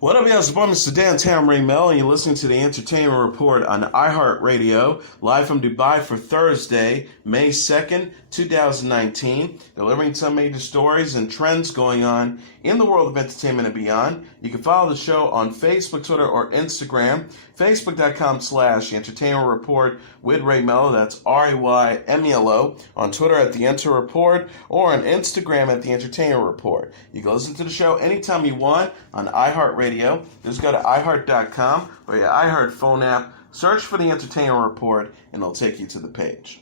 What up, y'all? It's Mr. Dan Melo, and you're listening to the Entertainment Report on iHeartRadio, live from Dubai for Thursday, May 2nd, 2019, delivering some major stories and trends going on in the world of entertainment and beyond. You can follow the show on Facebook, Twitter, or Instagram. Facebook.com/Entertainment Report with Ray Melo, that's RAYMELO, on Twitter at The Enter Report, or on Instagram at The Entertainment Report. You can listen to the show anytime you want on iHeartRadio. Just go to iHeart.com or your iHeart phone app, search for The Entertainment Report, and it'll take you to the page.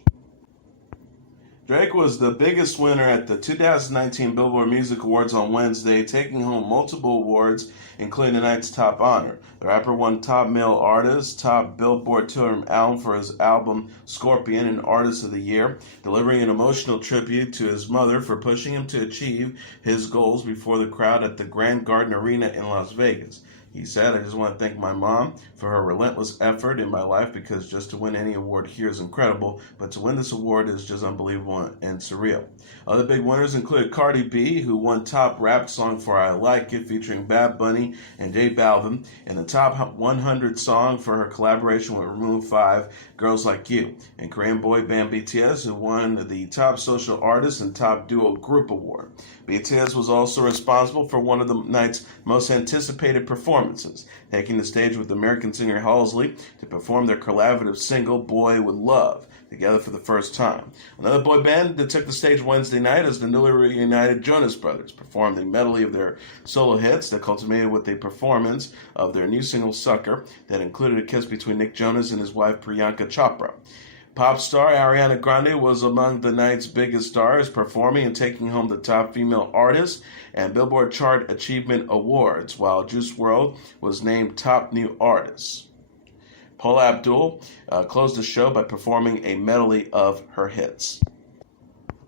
Drake was the biggest winner at the 2019 Billboard Music Awards on Wednesday, taking home multiple awards, including the night's top honor. The rapper won Top Male Artist, Top Billboard Touring Album for his album Scorpion, and Artist of the Year, delivering an emotional tribute to his mother for pushing him to achieve his goals before the crowd at the Grand Garden Arena in Las Vegas. He said, "I just want to thank my mom for her relentless effort in my life, because just to win any award here is incredible, but to win this award is just unbelievable and surreal." Other big winners included Cardi B, who won Top Rap Song for I Like It, featuring Bad Bunny and J Balvin, and the Top 100 Song for her collaboration with Maroon 5, Girls Like You, and Korean boy band BTS, who won the Top Social Artist and Top Duo Group Award. BTS was also responsible for one of the night's most anticipated performances, taking the stage with American singer Halsey to perform their collaborative single Boy With Love together for the first time. Another boy band that took the stage Wednesday night is the newly reunited Jonas Brothers, performed a medley of their solo hits that culminated with a performance of their new single Sucker that included a kiss between Nick Jonas and his wife Priyanka Chopra. Pop star Ariana Grande was among the night's biggest stars, performing and taking home the Top Female Artist and Billboard Chart Achievement Awards, while Juice WRLD was named Top New Artist. Paula Abdul closed the show by performing a medley of her hits.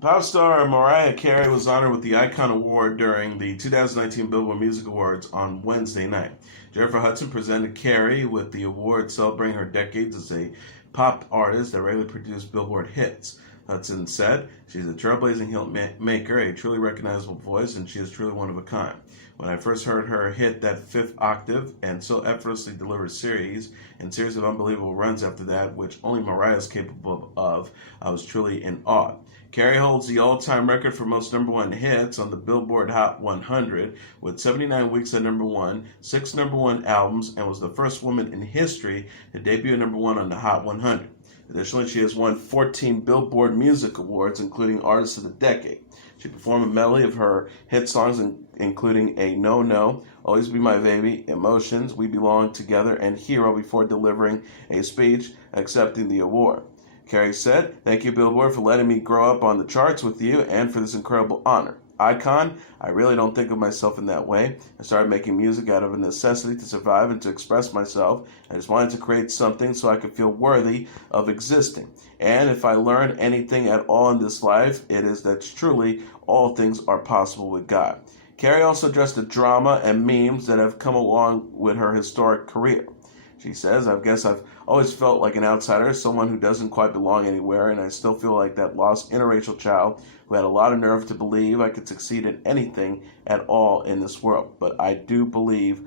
Pop star Mariah Carey was honored with the Icon Award during the 2019 Billboard Music Awards on Wednesday night. Jennifer Hudson presented Carey with the award, celebrating her decades as a pop artist that regularly produced Billboard hits. Hudson said, "She's a trailblazing hit maker, a truly recognizable voice, and she is truly one of a kind. When I first heard her hit that fifth octave and so effortlessly deliver series of unbelievable runs after that, which only Mariah is capable of, I was truly in awe." Carey holds the all-time record for most number one hits on the Billboard Hot 100, with 79 weeks at number one, 6 number one albums, and was the first woman in history to debut number one on the Hot 100. Additionally, she has won 14 Billboard Music Awards, including Artist of the Decade. She performed a medley of her hit songs, including a No No, Always Be My Baby, Emotions, We Belong Together, and Hero, before delivering a speech accepting the award. Carey said, "Thank you, Billboard, for letting me grow up on the charts with you and for this incredible honor. Icon, I really don't think of myself in that way. I started making music out of a necessity to survive and to express myself. I just wanted to create something so I could feel worthy of existing. And if I learned anything at all in this life, it is that truly all things are possible with God." Carey also addressed the drama and memes that have come along with her historic career. She says, "I guess I've always felt like an outsider, someone who doesn't quite belong anywhere, and I still feel like that lost interracial child who had a lot of nerve to believe I could succeed at anything at all in this world. But I do believe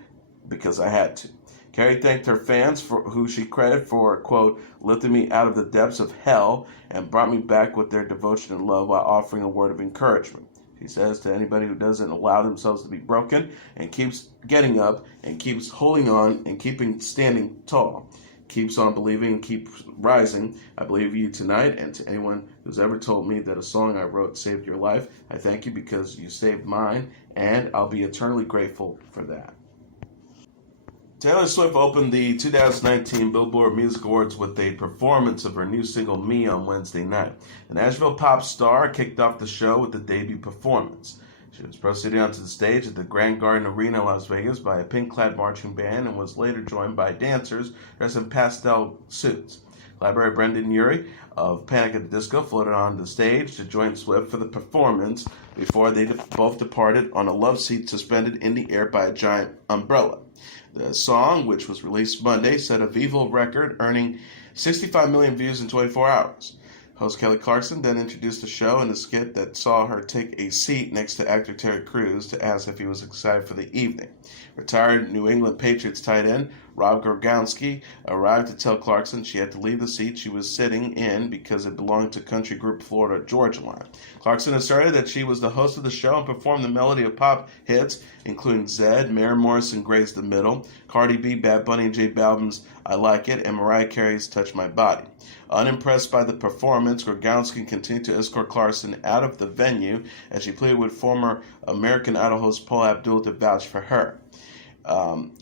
because I had to." Carey thanked her fans, for who she credited for, quote, "lifting me out of the depths of hell and brought me back with their devotion and love while offering a word of encouragement." She says, "To anybody who doesn't allow themselves to be broken and keeps getting up and keeps holding on and keeping standing tall, keeps on believing and keeps rising, I believe you tonight. And to anyone who's ever told me that a song I wrote saved your life, I thank you because you saved mine, and I'll be eternally grateful for that." Taylor Swift opened the 2019 Billboard Music Awards with a performance of her new single, Me, on Wednesday night. The Nashville pop star kicked off the show with the debut performance. She was proceeded onto the stage at the Grand Garden Arena in Las Vegas by a pink-clad marching band and was later joined by dancers dressed in pastel suits. Collaborator Brendan Urie of Panic at the Disco floated on the stage to join Swift for the performance before they both departed on a love seat suspended in the air by a giant umbrella. The song, which was released Monday, set a Vivo record, earning 65 million views in 24 hours. Host Kelly Clarkson then introduced the show in a skit that saw her take a seat next to actor Terry Crews to ask if he was excited for the evening. Retired New England Patriots tight end Rob Gronkowski arrived to tell Clarkson she had to leave the seat she was sitting in because it belonged to country group Florida Georgia Line. Clarkson asserted that she was the host of the show and performed the melody of pop hits, including Zed, Mary Morrison, Grace the Middle, Cardi B, Bad Bunny, and J Balvin's I Like It, and Mariah Carey's Touch My Body. Unimpressed by the performance, Gronkowski continued to escort Clarkson out of the venue as she pleaded with former American Idol host Paul Abdul to vouch for her.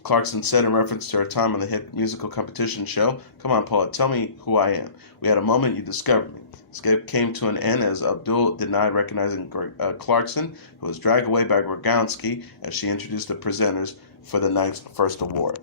Clarkson said in reference to her time on the hit musical competition show, "Come on, Paul, tell me who I am. We had a moment, you discovered me." This came to an end as Abdul denied recognizing Clarkson, who was dragged away by Gronkowski as she introduced the presenters for the night's first award.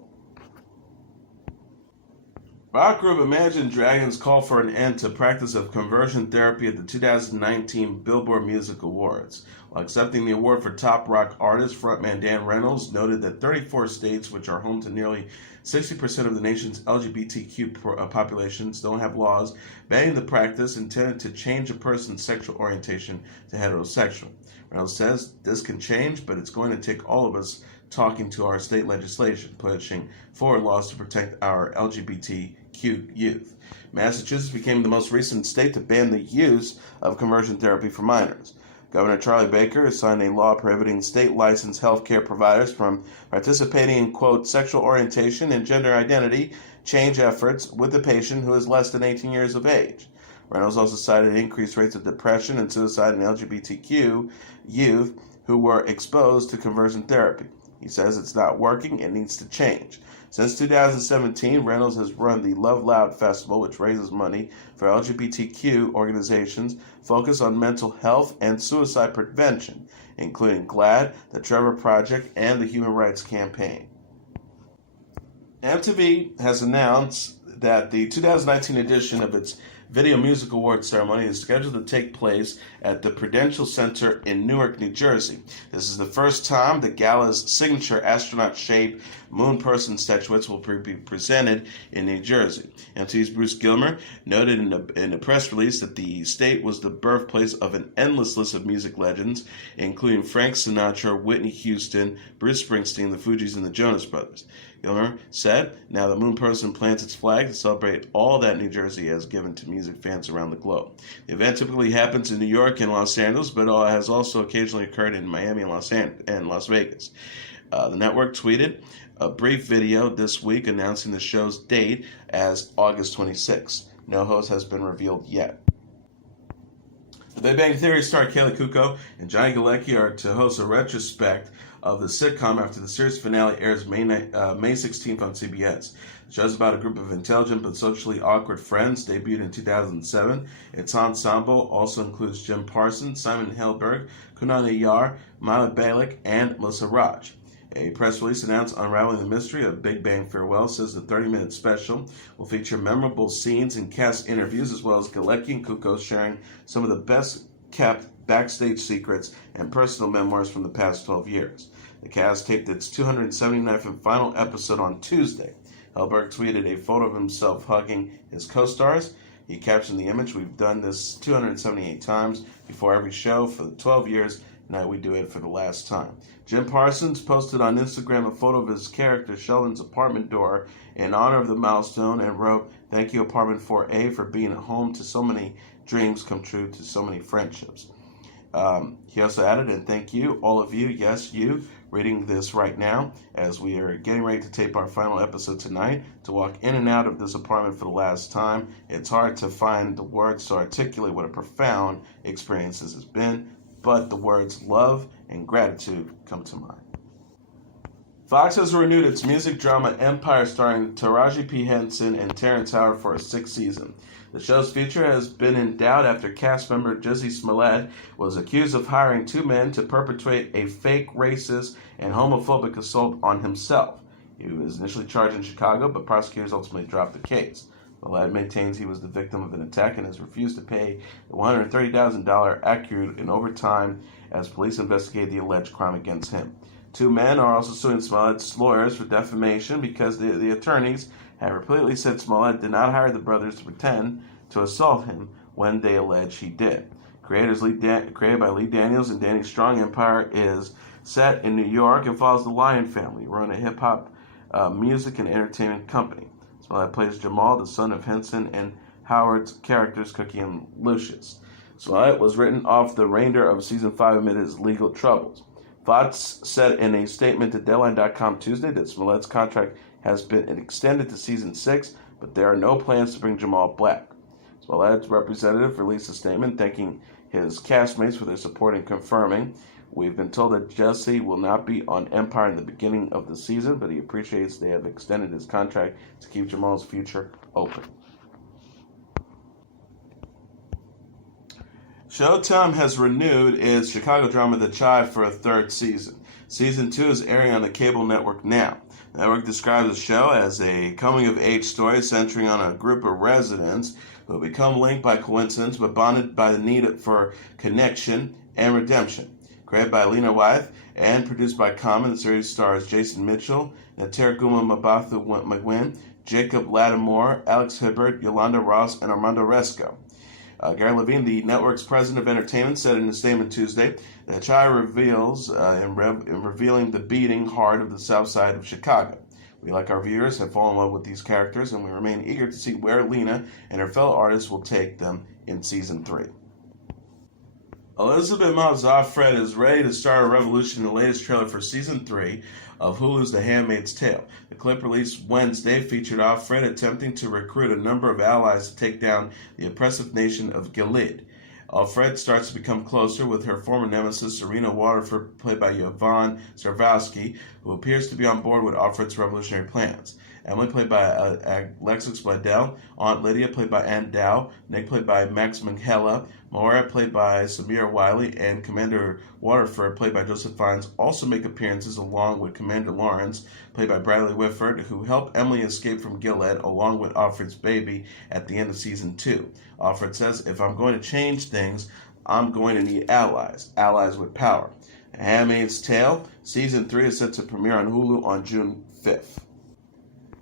Rock group Imagine Dragons called for an end to practice of conversion therapy at the 2019 Billboard Music Awards. While accepting the award for top rock artist, frontman Dan Reynolds noted that 34 states, which are home to nearly 60% of the nation's LGBTQ populations, don't have laws banning the practice intended to change a person's sexual orientation to heterosexual. Reynolds says this can change, but it's going to take all of us talking to our state legislation, pushing forward laws to protect our LGBTQ youth. Massachusetts became the most recent state to ban the use of conversion therapy for minors. Governor Charlie Baker has signed a law prohibiting state-licensed healthcare providers from participating in, quote, sexual orientation and gender identity change efforts with a patient who is less than 18 years of age. Reynolds also cited increased rates of depression and suicide in LGBTQ youth who were exposed to conversion therapy. He says it's not working and needs to change. Since 2017, Reynolds has run the Love Loud Festival, which raises money for LGBTQ organizations focused on mental health and suicide prevention, including GLAAD, the Trevor Project, and the Human Rights Campaign. MTV has announced that the 2019 edition of its Video Music Awards ceremony is scheduled to take place at the Prudential Center in Newark, New Jersey. This is the first time the gala's signature astronaut-shaped moon person statuettes will be presented in New Jersey. MTV's Bruce Gilmer noted in a press release that the state was the birthplace of an endless list of music legends, including Frank Sinatra, Whitney Houston, Bruce Springsteen, the Fugees, and the Jonas Brothers. Gilmer said, "Now the moon person plants its flag to celebrate all that New Jersey has given to music fans around the globe. The event typically happens in New York and Los Angeles, but has also occasionally occurred in Miami and Las Vegas." The network tweeted a brief video this week announcing the show's date as August 26. No host has been revealed yet. The Big Bang Theory star Kaylee Cuoco and Johnny Galecki are to host a retrospect of the sitcom after the series finale airs May 16th on CBS. The show is about a group of intelligent but socially awkward friends, debuted in 2007. Its ensemble also includes Jim Parsons, Simon Helberg, Kunal Nayyar, Mila Balik, and Melissa Raj. A press release announced Unraveling the Mystery of Big Bang Farewell says the 30-minute special will feature memorable scenes and cast interviews, as well as Galecki and Cuoco sharing some of the best-kept backstage secrets and personal memoirs from the past 12 years. The cast taped its 279th and final episode on Tuesday. Helberg tweeted a photo of himself hugging his co-stars. He captioned the image, "We've done this 278 times before every show for the 12 years. Now we do it for the last time." Jim Parsons posted on Instagram a photo of his character Sheldon's apartment door in honor of the milestone and wrote, "Thank you, Apartment 4A, for being home to so many dreams come true, to so many friendships." He also added, "And thank you, all of you, yes, you, reading this right now, as we are getting ready to tape our final episode tonight, to walk in and out of this apartment for the last time. It's hard to find the words to articulate what a profound experience this has been, but the words love and gratitude come to mind." Fox has renewed its music drama Empire starring Taraji P. Henson and Terrence Howard for a 6th season. The show's future has been in doubt after cast member Jussie Smollett was accused of hiring two men to perpetrate a fake racist and homophobic assault on himself. He was initially charged in Chicago, but prosecutors ultimately dropped the case. Smollett maintains he was the victim of an attack and has refused to pay the $130,000 accrued in overtime as police investigate the alleged crime against him. Two men are also suing Smollett's lawyers for defamation because the attorneys have repeatedly said Smollett did not hire the brothers to pretend to assault him when they allege he did. Created by Lee Daniels and Danny Strong, Empire is set in New York and follows the Lion family, run a hip-hop music and entertainment company. Smollett plays Jamal, the son of Henson and Howard's characters Cookie and Lucius. Smollett was written off the remainder of Season 5 amid his legal troubles. Fox said in a statement to Deadline.com Tuesday that Smollett's contract has been extended to Season 6, but there are no plans to bring Jamal back. Smollett's representative released a statement thanking his castmates for their support and confirming, "We've been told that Jussie will not be on Empire in the beginning of the season, but he appreciates they have extended his contract to keep Jamal's future open." Showtime has renewed its Chicago drama The Chive for a third season. Season 2 is airing on the cable network now. The network describes the show as a coming-of-age story centering on a group of residents who become linked by coincidence but bonded by the need for connection and redemption. Created by Lena Wythe and produced by Common, the series stars Jason Mitchell, Naterguma Mabathu McGuinn, Jacob Lattimore, Alex Hibbert, Yolanda Ross, and Armando Resco. Gary Levine, the network's president of entertainment, said in a statement Tuesday that Chai reveals in revealing the beating heart of the South Side of Chicago. We, like our viewers, have fallen in love with these characters, and we remain eager to see where Lena and her fellow artists will take them in Season 3. Elisabeth Moss Fred is ready to start a revolution in the latest trailer for Season 3 of Hulu's The Handmaid's Tale. The clip released Wednesday featured Fred attempting to recruit a number of allies to take down the oppressive nation of Gilead. Fred starts to become closer with her former nemesis, Serena Waterford, played by Yvonne Sarvowski, who appears to be on board with Alfred's revolutionary plans. Emily, played by Alexis Bledel, Aunt Lydia, played by Ann Dow, Nick, played by Max Minghella, Moira, played by Samir Wiley, and Commander Waterford, played by Joseph Fiennes, also make appearances along with Commander Lawrence, played by Bradley Whitford, who helped Emily escape from Gilead along with Alfred's baby at the end of Season 2. Alfred says, "If I'm going to change things, I'm going to need allies with power." Handmaid's Tale Season 3 is set to premiere on Hulu on June 5th.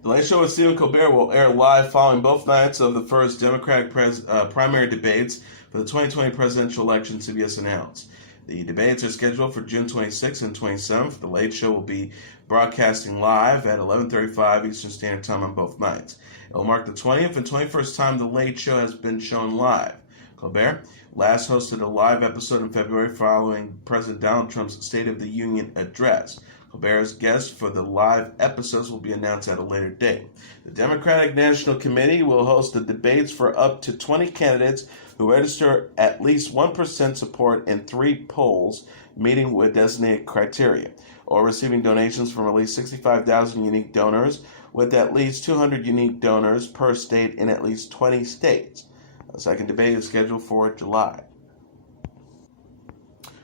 The Late Show with Stephen Colbert will air live following both nights of the first Democratic primary debates for the 2020 presidential election, CBS announced. The debates are scheduled for June 26th and 27th. The Late Show will be broadcasting live at 11:35 Eastern Standard Time on both nights. It will mark the 20th and 21st time The Late Show has been shown live. Colbert last hosted a live episode in February following President Donald Trump's State of the Union address. Colbert's guests for the live episodes will be announced at a later date. The Democratic National Committee will host the debates for up to 20 candidates who register at least 1% support in 3 polls, meeting with designated criteria, or receiving donations from at least 65,000 unique donors, with at least 200 unique donors per state in at least 20 states. A second debate is scheduled for July.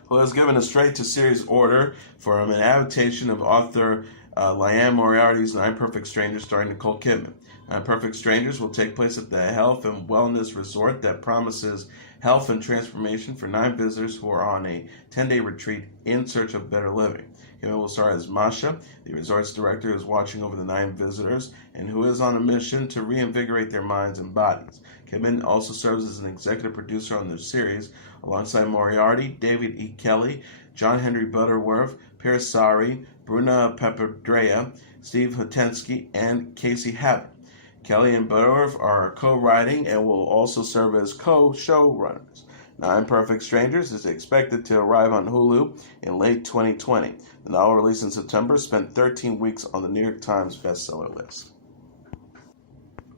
Who has given a straight-to-series order for an adaptation of author Liane Moriarty's Nine Perfect Strangers starring Nicole Kidman. Nine Perfect Strangers will take place at the health and wellness resort that promises health and transformation for 9 visitors who are on a 10-day retreat in search of better living. Kidman will star as Masha, the resort's director who is watching over the 9 visitors and who is on a mission to reinvigorate their minds and bodies. Kidman also serves as an executive producer on the series, alongside Moriarty, David E. Kelly, John Henry Butterworth, Pierce Sari, Bruna Papandrea, Steve Hotensky, and Casey Hammond. Kelly and Butterworth are co-writing and will also serve as co-showrunners. Nine Perfect Strangers is expected to arrive on Hulu in late 2020. The novel, released in September, spent 13 weeks on the New York Times bestseller list.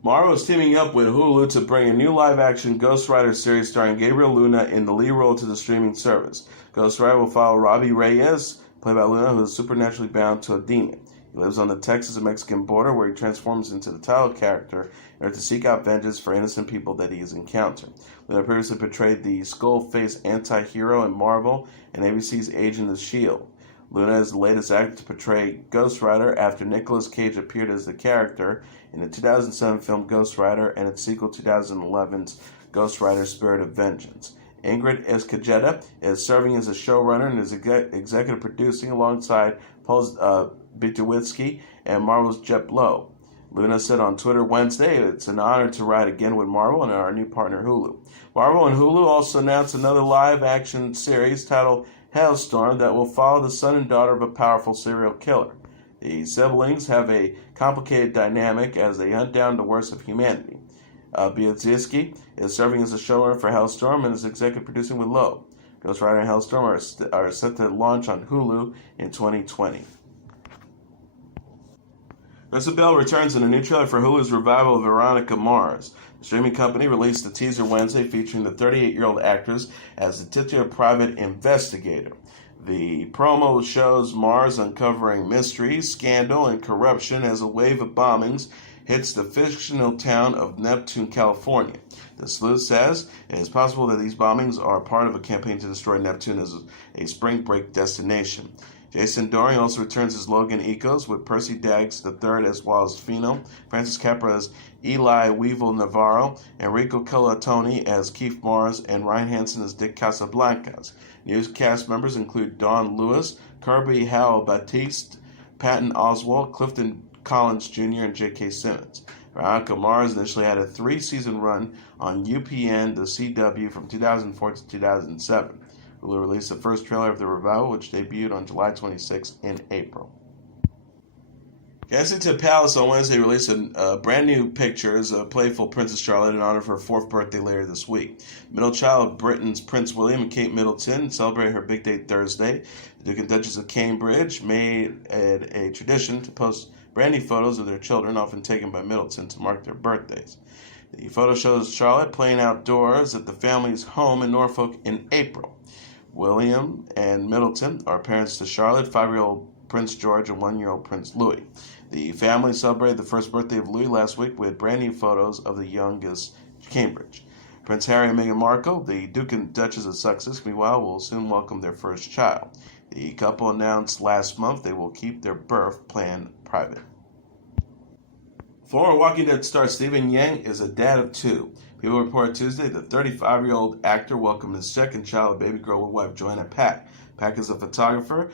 Marvel is teaming up with Hulu to bring a new live-action Ghost Rider series starring Gabriel Luna in the lead role to the streaming service. Ghost Rider will follow Robbie Reyes, played by Luna, who is supernaturally bound to a demon. He lives on the Texas and Mexican border, where he transforms into the title character in order to seek out vengeance for innocent people that he has encountered. Luna previously portrayed the skull-faced anti-hero in Marvel and ABC's Agent of S.H.I.E.L.D. Luna is the latest actor to portray Ghost Rider after Nicolas Cage appeared as the character in the 2007 film Ghost Rider and its sequel 2011's Ghost Rider Spirit of Vengeance. Ingrid Escajeda is serving as a showrunner and is executive producing alongside Paul Bituwitsky and Marvel's Jep Lowe. Luna said on Twitter Wednesday, "It's an honor to ride again with Marvel and our new partner Hulu." Marvel and Hulu also announced another live-action series titled Hailstorm that will follow the son and daughter of a powerful serial killer. The siblings have a complicated dynamic as they hunt down the worst of humanity. Bielski is serving as a showrunner for Hailstorm and is executive producing with Melo. Ghost Rider and Hailstorm are set to launch on Hulu in 2020. Kristen Bell returns in a new trailer for Hulu's revival of Veronica Mars. The streaming company released a teaser Wednesday featuring the 38-year-old actress as the titular private investigator. The promo shows Mars uncovering mystery, scandal, and corruption as a wave of bombings hits the fictional town of Neptune, California. The sleuth says it is possible that these bombings are part of a campaign to destroy Neptune as a spring break destination. Jason Dohring also returns as Logan Ecos with Percy Daggs III as Wallace Fino, Francis Capra as Eli Weevil Navarro, Enrico Colantoni as Keith Mars, and Ryan Hansen as Dick Casablancas. New cast members include Dawn Lewis, Kirby Howell Batiste, Patton Oswalt, Clifton Collins Jr., and J.K. Simmons. Veronica Mars initially had a 3-season run on UPN, the CW, from 2004 to 2007. Hulu released the first trailer of the revival, which debuted on July 26 in April. Kensington Palace on Wednesday released a brand new pictures of playful Princess Charlotte in honor of her 4th birthday later this week. Middle child of Britain's Prince William and Kate Middleton celebrated her big day Thursday. The Duke and Duchess of Cambridge made it a tradition to post brand new photos of their children, often taken by Middleton, to mark their birthdays. The photo shows Charlotte playing outdoors at the family's home in Norfolk in April. William and Middleton are parents to Charlotte, 5-year-old Prince George, and 1-year-old Prince Louis. The family celebrated the first birthday of Louis last week with brand new photos of the youngest Cambridge. Prince Harry and Meghan Markle, the Duke and Duchess of Sussex, meanwhile, will soon welcome their first child. The couple announced last month they will keep their birth plan private. Former Walking Dead star Steven Yeun is a dad of 2. People reported Tuesday the 35-year-old actor welcomed his second child, a baby girl, with wife Joanna Pack. Pack is a photographer,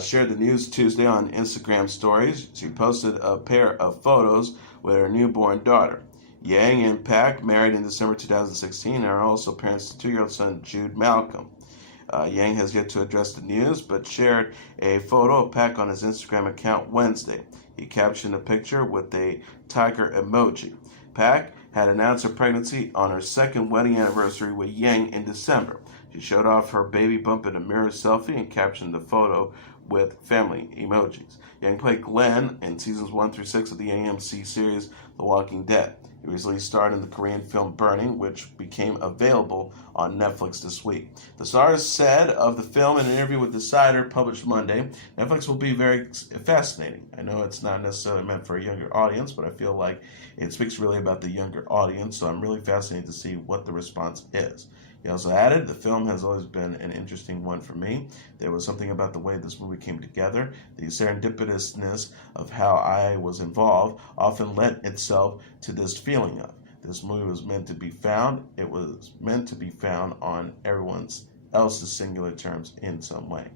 shared the news Tuesday on Instagram stories. She posted a pair of photos with her newborn daughter. Yang and Pack married in December 2016 and are also parents to 2-year-old son Jude Malcolm. Yang has yet to address the news, but shared a photo of Pack on his Instagram account Wednesday. He captioned a picture with a tiger emoji. Pack had announced her pregnancy on her 2nd wedding anniversary with Yang in December. She showed off her baby bump in a mirror selfie and captioned the photo with family emojis. Yang played Glenn in seasons 1 through 6 of the AMC series The Walking Dead. He recently starred in the Korean film Burning, which became available on Netflix this week. The stars said of the film in an interview with Decider published Monday, "Netflix will be very fascinating. I know it's not necessarily meant for a younger audience, but I feel like it speaks really about the younger audience, so I'm really fascinated to see what the response is." He also added, "The film has always been an interesting one for me. There was something about the way this movie came together. The serendipitousness of how I was involved often lent itself to this feeling of. This movie was meant to be found. It was meant to be found on everyone else's singular terms in some way."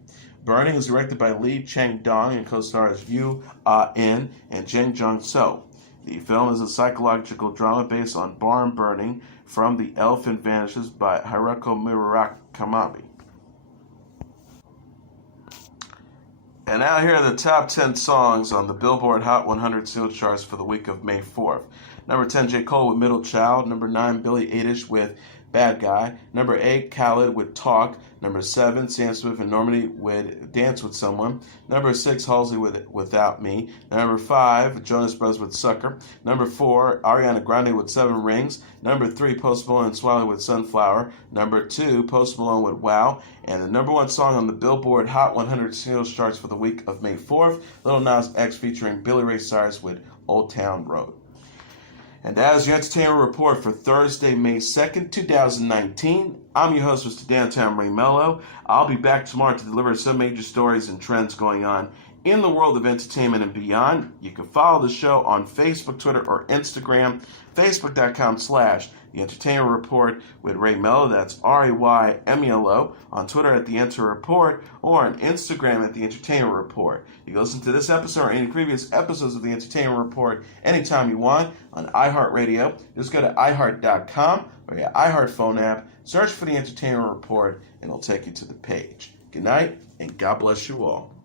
Burning is directed by Lee Chang-dong and co-stars Yu Ah-in and Jang Jong-so. The film is a psychological drama based on Barn Burning from The Elephant Vanishes by Haruko Murakami. And now here are the top 10 songs on the Billboard Hot 100 singles charts for the week of May 4th. Number 10, J. Cole with Middle Child. Number 9, Billie Eilish with Bad Guy. Number 8, Khaled with Talk. Number 7, Sam Smith and Normani with Dance with Someone. Number 6, Halsey with Without Me. Number 5, Jonas Brothers with Sucker. Number 4, Ariana Grande with 7 Rings. Number 3, Post Malone and Swally with Sunflower. Number 2, Post Malone with Wow. And the number 1 song on the Billboard Hot 100 singles charts for the week of May 4th, Lil Nas X featuring Billy Ray Cyrus with Old Town Road. And that is your entertainment report for Thursday, May 2nd, 2019. I'm your host, Mr. Downtown Ray Melo. I'll be back tomorrow to deliver some major stories and trends going on in the world of entertainment and beyond. You can follow the show on Facebook, Twitter, or Instagram. Facebook.com/The Entertainment Report with Ray Melo. That's RAYMELO. On Twitter at The Enter Report, or on Instagram at The Entertainment Report. You can listen to this episode or any previous episodes of The Entertainment Report anytime you want on iHeartRadio. Just go to iHeart.com or your iHeart phone app, search for The Entertainment Report, and it'll take you to the page. Good night, and God bless you all.